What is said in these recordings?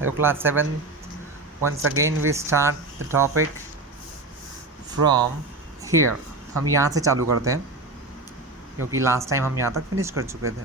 Hello class 7. Once again we start the topic from here. हम यहाँ से चालू करते हैं क्योंकि लास्ट टाइम हम यहाँ तक फिनिश कर चुके थे.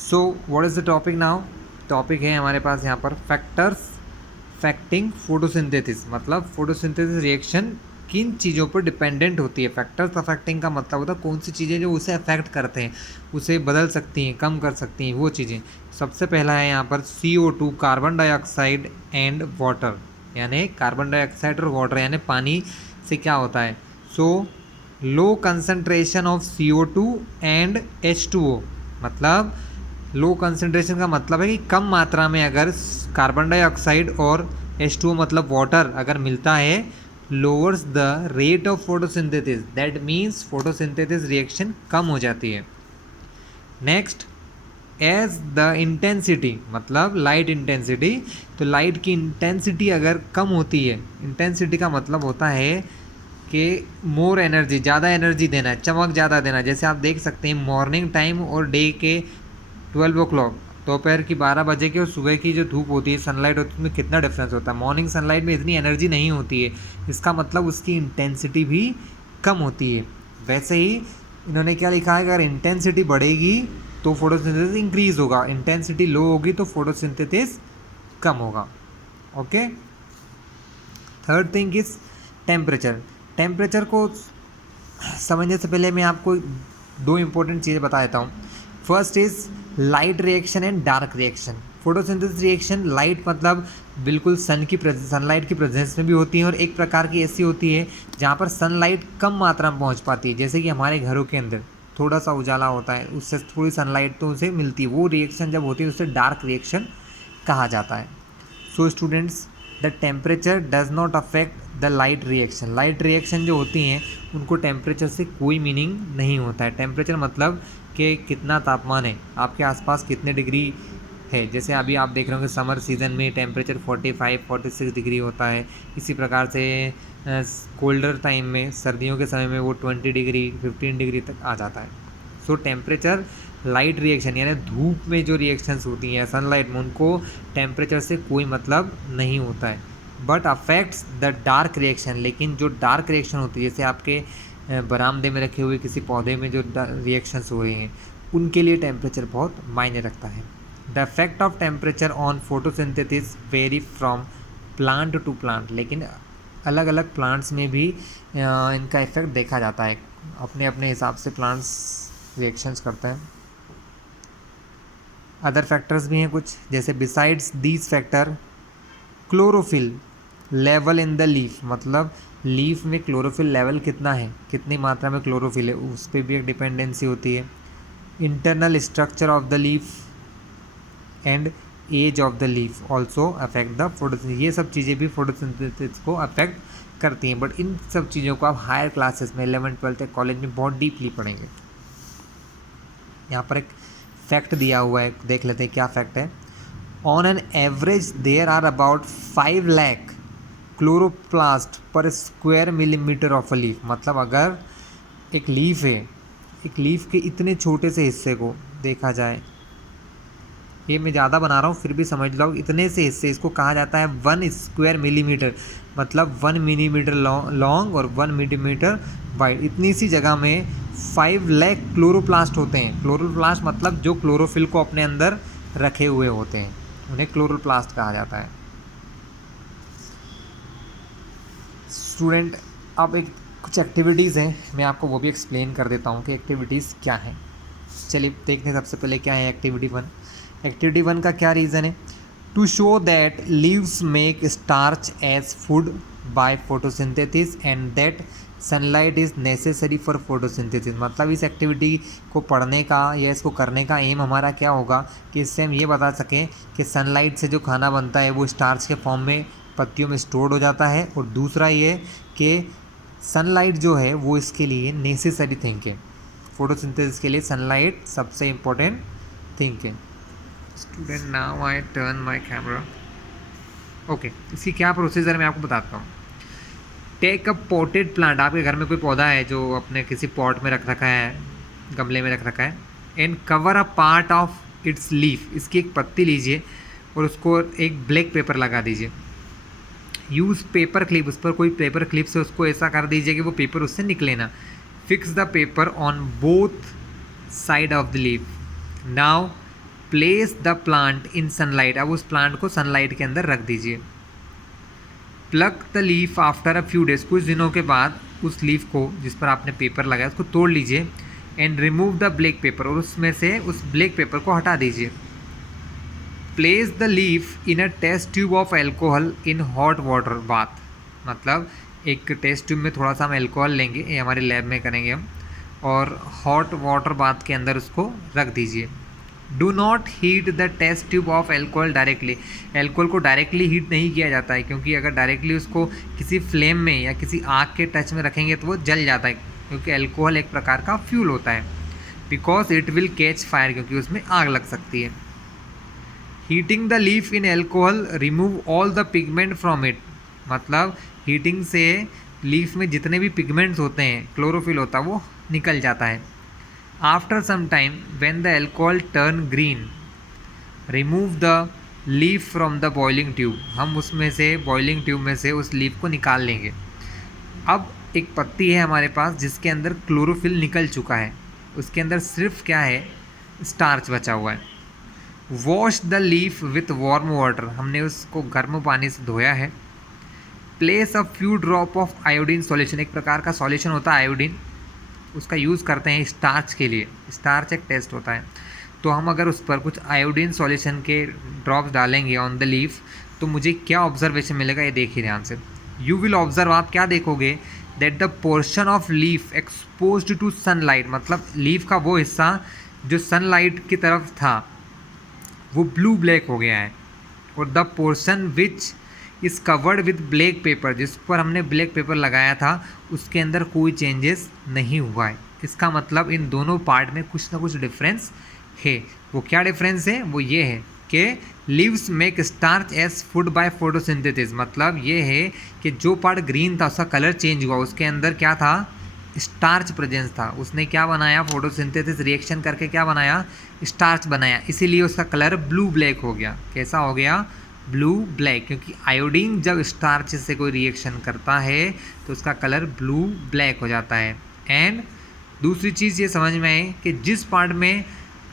So what is the topic now? Topic है हमारे पास यहाँ पर फैक्टर्स अफेक्टिंग फोटोसिंथेसिस. मतलब फोटोसिंथेसिस रिएक्शन किन चीज़ों पर डिपेंडेंट होती है. फैक्टर्स अफेक्टिंग का मतलब होता है कौन सी चीज़ें जो उसे अफेक्ट करते हैं, उसे बदल सकती हैं, कम कर सकती हैं, वो चीज़ें. सबसे पहला है यहाँ पर CO2 carbon dioxide and water. यानी कार्बन डाइऑक्साइड और वाटर यानी पानी से क्या होता है. So low concentration of CO2 and H2O. मतलब लो कंसनट्रेशन का मतलब है कि कम मात्रा में अगर कार्बन डाइऑक्साइड और H2O मतलब वाटर अगर मिलता है, lowers the rate of photosynthesis. That means photosynthesis reaction कम हो जाती है. नेक्स्ट, एज द इंटेंसिटी मतलब लाइट इंटेंसिटी. तो लाइट की इंटेंसिटी अगर कम होती है, इंटेंसिटी का मतलब होता है कि मोर एनर्जी, ज़्यादा एनर्जी देना, चमक ज़्यादा देना. जैसे आप देख सकते हैं मॉर्निंग टाइम और डे के 12 o'clock, दोपहर की 12 बजे की और सुबह की जो धूप होती है, सनलाइट होती है, उसमें कितना डिफरेंस होता है. मॉर्निंग सनलाइट में इतनी एनर्जी नहीं होती है, इसका मतलब उसकी इंटेंसिटी भी कम होती है. वैसे ही इन्होंने क्या लिखा है, अगर इंटेंसिटी बढ़ेगी तो फोटोसिंथेसिस इंक्रीज होगा, इंटेंसिटी लो होगी तो फोटोसिंथेसिस कम होगा. Okay. Third thing is temperature. Temperature को समझने से पहले मैं आपको दो इंपॉर्टेंट चीज़ें बता देता हूँ. First is light reaction and dark reaction. Photosynthesis reaction light मतलब बिल्कुल सनलाइट की प्रेजेंस में भी होती है, और एक प्रकार की ऐसी होती है जहाँ पर सनलाइट कम मात्रा में पहुँच पाती है. जैसे कि हमारे घरों के अंदर थोड़ा सा उजाला होता है, उससे थोड़ी सनलाइट तो उसे मिलती है. वो रिएक्शन जब होती है उसे डार्क रिएक्शन कहा जाता है. So students, the temperature does not affect the light reaction. Light reaction जो होती हैं उनको टेम्परेचर से कोई मीनिंग नहीं होता है. टेम्परेचर मतलब कि कितना तापमान है, आपके आसपास कितने डिग्री है. जैसे अभी आप देख रहे होंगे समर सीज़न में टेम्परेचर 45-46 डिग्री होता है. इसी प्रकार से कोल्डर टाइम में, सर्दियों के समय में वो 20 डिग्री 15 डिग्री तक आ जाता है. सो टेम्परेचर लाइट रिएक्शन यानी धूप में जो रिएक्शंस होती हैं सनलाइट में, उनको टेम्परेचर से कोई मतलब नहीं होता है. But affects the dark reaction. लेकिन जो डार्क रिएक्शन होती है, जैसे आपके बरामदे में रखे हुए किसी पौधे में जो रिएक्शंस हो रही हैं, उनके लिए टेम्परेचर बहुत मायने रखता है. The effect of temperature on photosynthesis vary from plant to plant. लेकिन अलग अलग प्लांट्स में भी इनका इफेक्ट देखा जाता है. अपने अपने हिसाब से प्लांट्स रिएक्शंस करते हैं. अदर फैक्टर्स भी हैं कुछ, जैसे besides these factor chlorophyll level in the leaf. मतलब लीफ में क्लोरोफिल लेवल कितना है, कितनी मात्रा में क्लोरोफिल है, उस पर भी एक डिपेंडेंसी होती है. Internal structure of the leaf and age of the leaf also affect the photosynthesis. ये सब चीज़ें भी फोटोसिंथेसिस को अफेक्ट करती हैं. बट इन सब चीज़ों को आप हायर क्लासेस में 11th 12th कॉलेज में बहुत डीपली पढ़ेंगे. यहाँ पर एक फैक्ट दिया हुआ है, देख लेते हैं क्या फैक्ट है. On an average there are about 5 lakh chloroplast per square millimetre of a leaf. मतलब अगर एक लीफ है, एक लीफ के इतने छोटे से हिस्से को देखा जाए, ये मैं ज़्यादा बना रहा हूँ फिर भी समझ लो, इतने से हिस्से, इसको कहा जाता है 1 स्क्वायर मिलीमीटर. मतलब 1 मिलीमीटर लॉन्ग और 1 मिलीमीटर वाइड. इतनी सी जगह में 5 लाख क्लोरोप्लास्ट होते हैं. क्लोरोप्लास्ट मतलब जो क्लोरोफिल को अपने अंदर रखे हुए होते हैं, उन्हें क्लोरोप्लास्ट कहा जाता है. स्टूडेंट, अब एक कुछ एक्टिविटीज़ हैं, मैं आपको वो भी एक्सप्लेन कर देता हूँ कि एक्टिविटीज़ क्या हैं. चलिए देखते हैं सबसे पहले क्या है एक्टिविटी 1. एक्टिविटी 1 का क्या रीज़न है. To show that leaves make starch as food by photosynthesis and that sunlight is necessary for photosynthesis. मतलब इस एक्टिविटी को पढ़ने का या इसको करने का एम हमारा क्या होगा कि इससे हम ये बता सकें कि सनलाइट से जो खाना बनता है वो स्टार्च के फॉर्म में पत्तियों में स्टोर्ड हो जाता है. और दूसरा ये कि सनलाइट जो है वो इसके लिए नेसेसरी थिंग है. फोटोसिंथेसिस के लिए सनलाइट सबसे इम्पोर्टेंट थिंग है. Student, now I turn my camera. Okay, इसकी क्या प्रोसीजर मैं आपको बताता हूँ. Take a potted plant. आपके घर में कोई पौधा है जो अपने किसी पॉट में रख रखा है, गमले में रख रखा है, and cover a part of its leaf. इसकी एक पत्ती लीजिए और उसको एक ब्लैक पेपर लगा दीजिए। यूज़ पेपर क्लिप, उस पर कोई पेपर क्लिप से उसको ऐसा कर दीजिए कि वो पेपर उससे निकले ना। Fix the paper on both side of the leaf. Now place the plant in sunlight. अब उस प्लांट को सनलाइट के अंदर रख दीजिए। Plug the leaf after a few days. कुछ दिनों के बाद उस लीफ को जिस पर आपने पेपर लगाया उसको तोड़ लीजिए and remove the black paper, और उसमें से उस ब्लैक पेपर को हटा दीजिए। Place the leaf in a test tube of alcohol in hot water bath. मतलब एक टेस्ट ट्यूब में थोड़ा सा हम एल्कोहल लेंगे, ये हमारे लैब में करेंगे हम, और हॉट वाटर बाथ के अंदर उसको रख दीजिए। Do not heat the test tube of alcohol directly. Alcohol को डायरेक्टली हीट नहीं किया जाता है, क्योंकि अगर डायरेक्टली उसको किसी फ्लेम में या किसी आग के टच में रखेंगे तो वो जल जाता है, क्योंकि एल्कोहल एक प्रकार का फ्यूल होता है। Because it will catch fire, क्योंकि उसमें आग लग सकती है। Heating the leaf in alcohol remove all the pigment from it. मतलब हीटिंग से लीफ में जितने भी पिगमेंट्स होते हैं, क्लोरोफिल होता है, वो निकल जाता है। After some time when the alcohol turn green remove the leaf from the boiling tube. हम उसमें से बॉइलिंग ट्यूब में से उस लीफ को निकाल लेंगे। अब एक पत्ती है हमारे पास जिसके अंदर क्लोरोफिल निकल चुका है, उसके अंदर सिर्फ क्या है, स्टार्च बचा हुआ है। Wash the leaf with warm water. हमने उसको गर्म पानी से धोया है। Place a few drop of iodine solution. एक प्रकार का सॉल्यूशन होता है आयोडीन, उसका यूज़ करते हैं स्टार्च के लिए। स्टार्च एक टेस्ट होता है, तो हम अगर उस पर कुछ आयोडीन सॉल्यूशन के ड्रॉप्स डालेंगे ऑन द लीफ तो मुझे क्या ऑब्जर्वेशन मिलेगा, ये देखिए ध्यान से। यू विल ऑब्जर्व, आप क्या देखोगे, that the portion of leaf exposed to sunlight. मतलब लीफ का वो हिस्सा जो सनलाइट की तरफ था वो ब्लू ब्लैक हो गया है, और the portion which is covered with black pepper, जिस पर हमने ब्लैक पेपर लगाया था उसके अंदर कोई चेंजेस नहीं हुआ है। इसका मतलब इन दोनों पार्ट में कुछ ना कुछ डिफरेंस है। वो क्या डिफरेंस है, वो ये है कि leaves make starch as food by photosynthesis. मतलब ये है कि जो पार्ट ग्रीन था उसका कलर चेंज हुआ, उसके अंदर क्या था, स्टार्च प्रेजेंस था। उसने क्या बनाया, फोटोसिंथेसिस रिएक्शन करके क्या बनाया, स्टार्च बनाया, इसीलिए उसका कलर ब्लू ब्लैक हो गया। कैसा हो गया, ब्लू ब्लैक, क्योंकि आयोडीन जब स्टार्च से कोई रिएक्शन करता है तो उसका कलर ब्लू ब्लैक हो जाता है। एंड दूसरी चीज़ ये समझ में आई कि जिस पार्ट में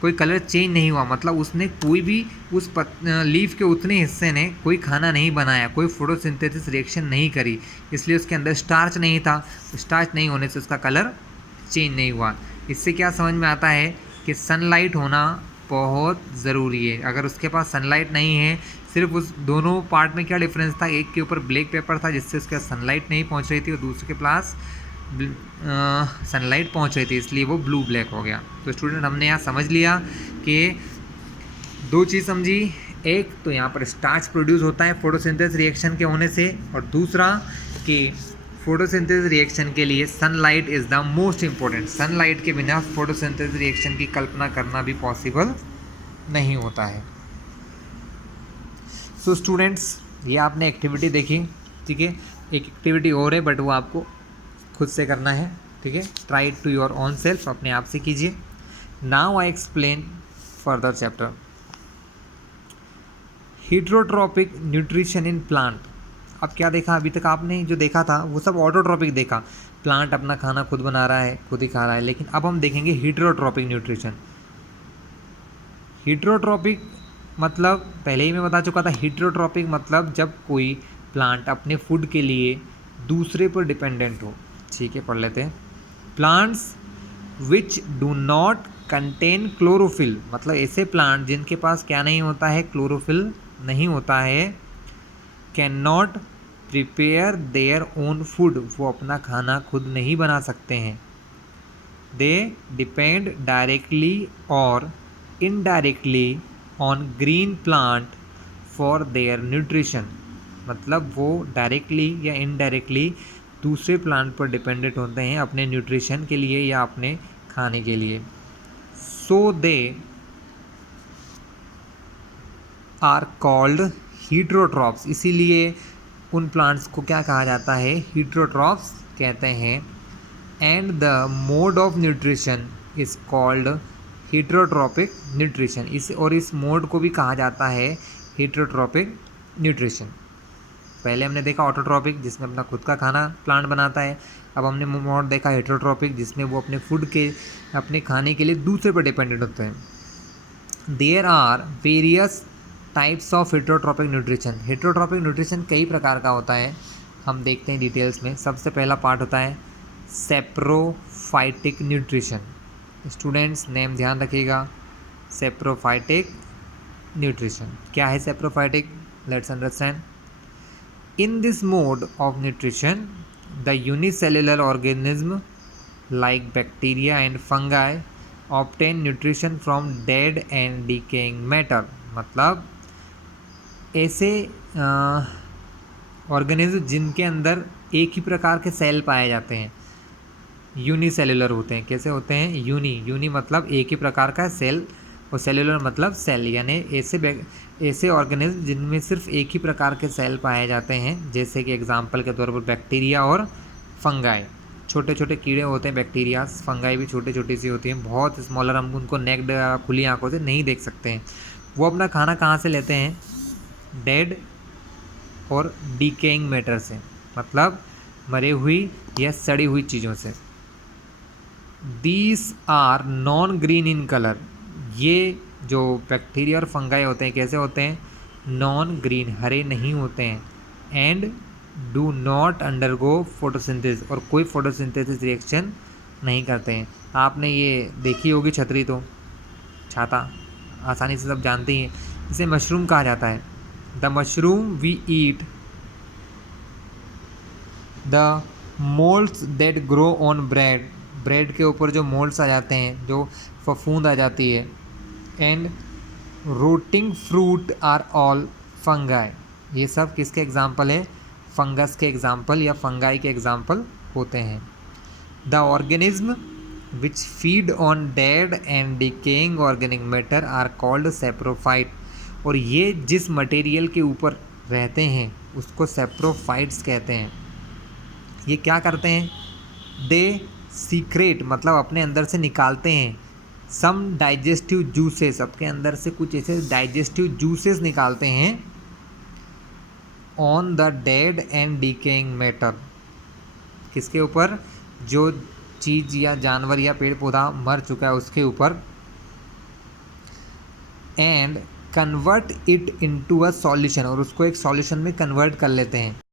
कोई कलर चेंज नहीं हुआ, मतलब उसने कोई भी उस लीफ के उतने हिस्से ने कोई खाना नहीं बनाया, कोई फोटोसिंथेसिस रिएक्शन नहीं करी, इसलिए उसके अंदर स्टार्च नहीं था। स्टार्च नहीं होने से उसका कलर चेंज नहीं हुआ। इससे क्या समझ में आता है कि सनलाइट होना बहुत ज़रूरी है। अगर उसके पास सनलाइट नहीं है, सिर्फ उस दोनों पार्ट में क्या डिफरेंस था, एक के ऊपर ब्लैक पेपर था जिससे उसके सनलाइट नहीं पहुंच रही थी, और दूसरे के पास सनलाइट पहुंच रही थी, इसलिए वो ब्लू ब्लैक हो गया। तो स्टूडेंट हमने यहाँ समझ लिया कि दो चीज़ समझी, एक तो यहाँ पर स्टार्च प्रोड्यूस होता है फोटोसिंथेसिस रिएक्शन के होने से, और दूसरा कि फोटोसिंथेसिस रिएक्शन के लिए sunlight is the most important. Sunlight के बिना फोटोसिंथेसिस रिएक्शन की कल्पना करना भी पॉसिबल नहीं होता है। सो स्टूडेंट्स, ये आपने एक्टिविटी देखी, ठीक है। एक एक्टिविटी और है बट वो आपको खुद से करना है, ठीक है। Try to your own self, अपने आप से कीजिए। Now I explain further chapter. Heterotrophic nutrition in plant. अब क्या देखा, अभी तक आपने जो देखा था वो सब ऑटोट्रॉपिक देखा, प्लांट अपना खाना खुद बना रहा है, खुद ही खा रहा है। लेकिन अब हम देखेंगे हीट्रोट्रॉपिक न्यूट्रिशन। हीट्रोट्रॉपिक मतलब पहले ही मैं बता चुका था, हीट्रोट्रॉपिक मतलब जब कोई प्लांट अपने फूड के लिए दूसरे पर डिपेंडेंट हो। ठीक है, पढ़ लेते हैं। Plants which do not contain chlorophyll, मतलब ऐसे प्लांट जिनके पास क्या नहीं होता है, क्लोरोफिल नहीं होता है। Can not prepare their own food, वो अपना खाना खुद नहीं बना सकते हैं। दे डिपेंड डायरेक्टली और indirectly on green plant for their nutrition, मतलब वो डायरेक्टली या इनडायरेक्टली दूसरे प्लांट पर डिपेंडेंट होते हैं अपने न्यूट्रिशन के लिए या अपने खाने के लिए। सो दे आर कॉल्ड हीट्रोट्रॉप्स, इसीलिए उन प्लांट्स को क्या कहा जाता है, हीट्रोट्रॉप्स कहते हैं। And the mode of nutrition is called heterotrophic nutrition. इस मोड को भी कहा जाता है हेटरोट्रॉपिक न्यूट्रिशन। पहले हमने देखा ऑटोट्रॉपिक जिसमें अपना खुद का खाना प्लांट बनाता है, अब हमने मोड देखा हेटरोट्रॉपिक जिसमें वो अपने फूड के अपने खाने के लिए दूसरे पर डिपेंडेंट होते हैं। There are various types of heterotrophic nutrition. Heterotrophic nutrition कई प्रकार का होता है, हम देखते हैं डिटेल्स में। सबसे पहला पार्ट होता है सेप्रोफाइटिक न्यूट्रिशन। स्टूडेंट्स नेम ध्यान रखिएगा, सेप्रोफाइटिक न्यूट्रिशन। क्या है saprophytic? Let's understand. In this mode of nutrition, the unicellular organism like bacteria and fungi obtain nutrition from dead and decaying matter। मतलब ऐसे ऑर्गेनिज्म जिनके अंदर एक ही प्रकार के सेल पाए जाते हैं, यूनिसेलुलर होते हैं। कैसे होते हैं? यूनी मतलब एक ही प्रकार का सेल, और सेलुलर मतलब सेल, यानी ऐसे ऑर्गेनिज्म जिनमें सिर्फ एक ही प्रकार के सेल पाए जाते हैं, जैसे कि एग्जांपल के तौर पर बैक्टीरिया और फंगाई। छोटे छोटे कीड़े होते हैं बैक्टीरिया, फंगाई भी छोटी छोटी सी होती हैं, बहुत स्मॉलर, हम उनको नेक्ड खुली आंखों से नहीं देख सकते हैं। वो अपना खाना कहाँ से लेते हैं? डेड और डिकेइंग मैटर से, मतलब मरे हुई या सड़ी हुई चीज़ों से। These are non green in colour. ये जो बैक्टीरिया और फंगाई होते हैं कैसे होते हैं? नॉन ग्रीन, हरे नहीं होते हैं। And do not undergo photosynthesis, और कोई फोटोसिंथेसिस रिएक्शन नहीं करते हैं। आपने ये देखी होगी छतरी, तो छाता आसानी से सब जानते ही हैं। इसे मशरूम कहा जाता है। The mushroom we eat, the moulds that grow on bread, bread के ऊपर जो मोल्ड्स आ जाते हैं, जो फफूंद आ जाती है। And rotting fruit are all fungi. ये सब किसके एग्जाम्पल है? फंगस के एग्जाम्पल या फंगाई के एग्जाम्पल होते हैं। The organism which feed on dead and decaying organic matter are called saprophyte. और ये जिस मटेरियल के ऊपर रहते हैं उसको सेप्रोफाइट्स कहते हैं। ये क्या करते हैं? दे सीक्रेट, मतलब अपने अंदर से निकालते हैं, सम डाइजेस्टिव जूसेस, अपने अंदर से कुछ ऐसे डाइजेस्टिव जूसेस निकालते हैं, on the dead and decaying matter. किसके ऊपर? जो चीज़ या जानवर या पेड़ पौधा मर चुका है उसके ऊपर। And convert it into a solution, और उसको एक सॉल्यूशन में कन्वर्ट कर लेते हैं।